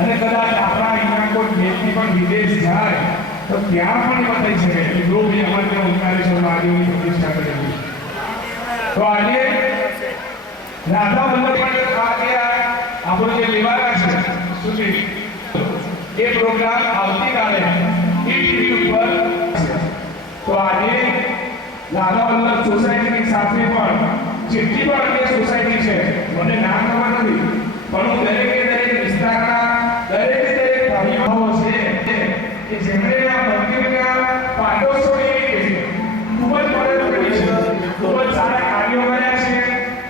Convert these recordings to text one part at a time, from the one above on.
અને કદાચ આપણા અહીંયા કોઈ વ્યક્તિ પણ વિદેશ જાય તો ત્યાં પણ બતાવી શકે કે જો બી અમારે ત્યાં ઓમકારેશ્વર મહાદેવની પ્રતિષ્ઠા કરેલી. તો આજે રાધા વલ્લભ આપણો જે લેવાના છે સુધી એ પ્રોગ્રામ આવતીકાલે ટીવી ઉપર. તો આજે રાધા વલ્લભ સોસાયટીની સાથે પણ જેટલી પણ અન્ય સોસાયટી છે મને નામ ખબર નથી પણ હું દરેકે દરેક વિસ્તારના દરેક ભાઈઓ છે કે જેમણે આ મંદિરના પાટોત્સવની ખૂબ જ મદદ કરી છે, ખૂબ જ સારા કાર્યો કર્યા છે.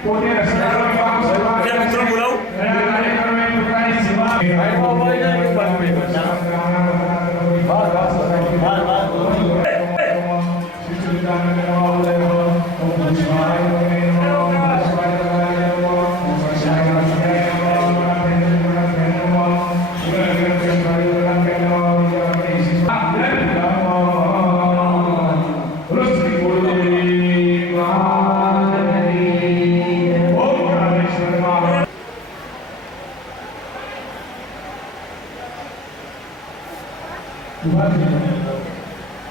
પોતે રસ્તામાં સેવા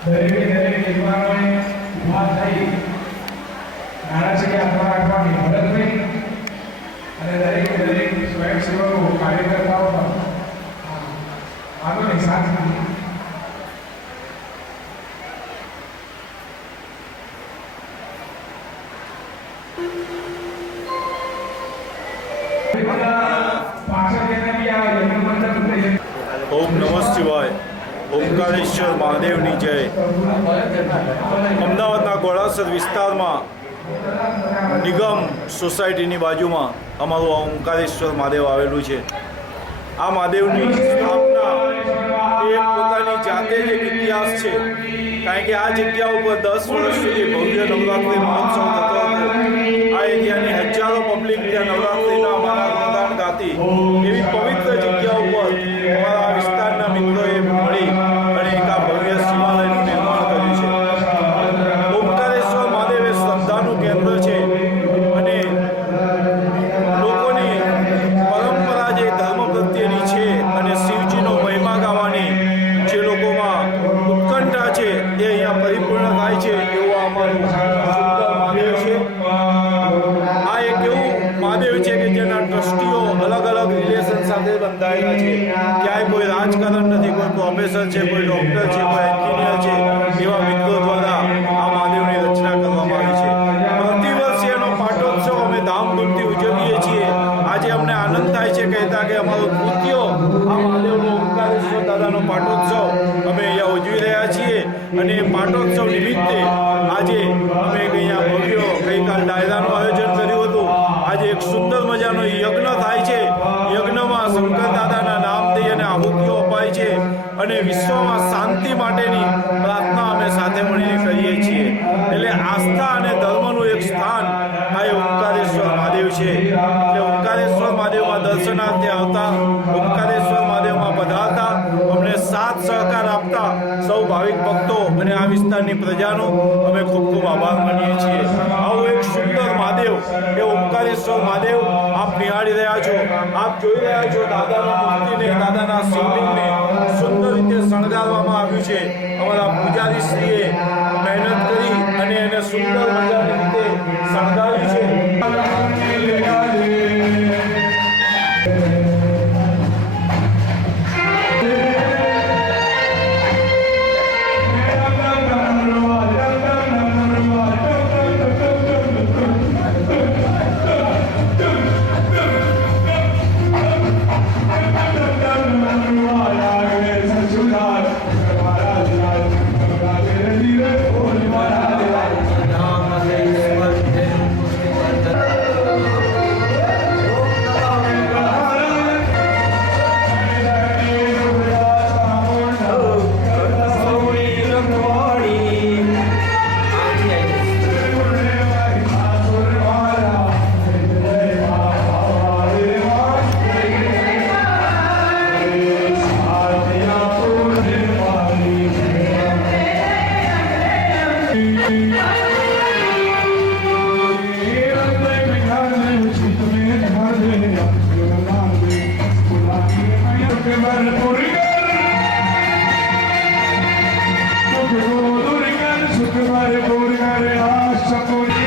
દરેકે દરેક યુવાનોએ ઉભા થઈ નાણાકીય આભાર રાખવાની મદદ કરી અને દરેકે દરેક સ્વયંસેવકો કાર્યકર્તાઓ પણ આગળની સાથ દીધી. ओम नमः शिवाय. ओंकारेश्वर महादेवनी जय. अमदावादना गोळासर विस्ताરમાં નિગમ સોસાયટીની બાજુમાં અમારું આ ઓંકારેશ્વર મહાદેવ આવેલું છે. આ મહાદેવની સ્થાપના એ પોતાની જાતે જ એક ઇતિહાસ છે, કારણ કે આ જગ્યા ઉપર 10 વર્ષ સુધી ભવ્ય નવરાત્રિ મહોત્સવ થતો હતો. આ એરિયાની હજારો પબ્લિક ત્યાં નવરાત્રિના અમારા ગુણગાન ગાતી. એવી પવિત્ર જગ્યા ઉપર અમારા વિસ્તારના મિત્રોએ મળી અને એક આ ભવ્ય શિવાલયનું નિર્માણ કર્યું છે. ઓમકારેશ્વર મહાદેવ એ શ્રદ્ધાનું કેન્દ્ર છે અને લોકોની પરંપરા જે ધર્મ પ્રત્યેની છે અને શિવજીનો મહિમા ગાવાની જે લોકોમાં ઉત્કંઠા છે એ અહીંયા પરિપૂર્ણ થાય છે એવું અમારું સુંદર મહાદેવ છે. આ એક એવું મહાદેવ છે કે જેના ટ્રસ્ટીઓ અલગ અલગ રિલેશન સાથે બંધાયેલા છે. ક્યાંય કોઈ રાજકારણ નથી, કોઈ પ્રોફેસર છે, કોઈ ડૉક્ટર છે, કોઈ એન્જિનિયર છે, એવા મિત્રો દ્વારા આ મહાદેવની રચના કરવામાં આવી છે. પ્રતિવર્ષે એનો પાટોત્સવ અમે ધામધૂમથી ઉજવીએ છીએ. આજે અમને આનંદ થાય છે કહેતા કે અમારો તૃતીયો આ મહાદેવનો ઓંકારેશ્વર દાદાનો પાટોત્સવ અમે અહીંયા ઉજવી રહ્યા છીએ. અને પાટોત્સવ નિમિત્તે આજે અમે અહીંયા ભવ્ય ગઈકાલ ડાયરાનું આયોજન કર્યું હતું. આજે એક સુંદર મજાનો યજ્ઞ થાય છે. યજ્ઞમાં શંકર દાદાના નામ દઈ અને આહુતિઓ અપાય છે અને વિશ્વમાં શાંતિ માટેની પ્રાર્થના અમે સાથે મળીને કરીએ છીએ. એટલે આસ્થા અને ધર્મનું એક સ્થાન આ ઓંકારેશ્વર મહાદેવ છે. એટલે ઓંકારેશ્વર મહાદેવમાં દર્શનાર્થે આવતા, ઓંકારેશ્વર મહાદેવમાં પધારતા, અમને સાથ સહકાર આપતા સૌ ભાવિક ભક્તો અને આ વિસ્તારની પ્રજાનો અમે ખૂબ ખૂબ આભાર માનીએ છીએ. આવું એક સુંદર મહાદેવ એ ઓંકારેશ્વર મહાદેવ આપ નિહાળી રહ્યા છો. આપ જોઈ રહ્યા છો દાદાના મૂર્તિને, દાદાના શિવલિંગને સુંદર રીતે શણગારવામાં આવ્યું છે. અમારા પૂજારીશ્રીએ મહેનત કરી અને એને સુંદર મજાની રીતે શણગાર્યું છે. भरपूर कर दुख को दूर कर सुख भरपूर कर आशा पूरी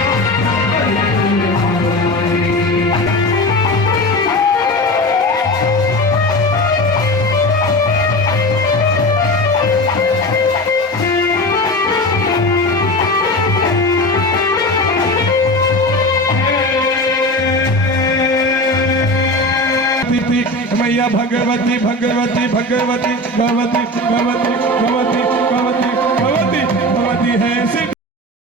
मैया भगवती भगवती भगवती भगवती भगवती भगवती भगवती भगवती भगवती है सिद्ध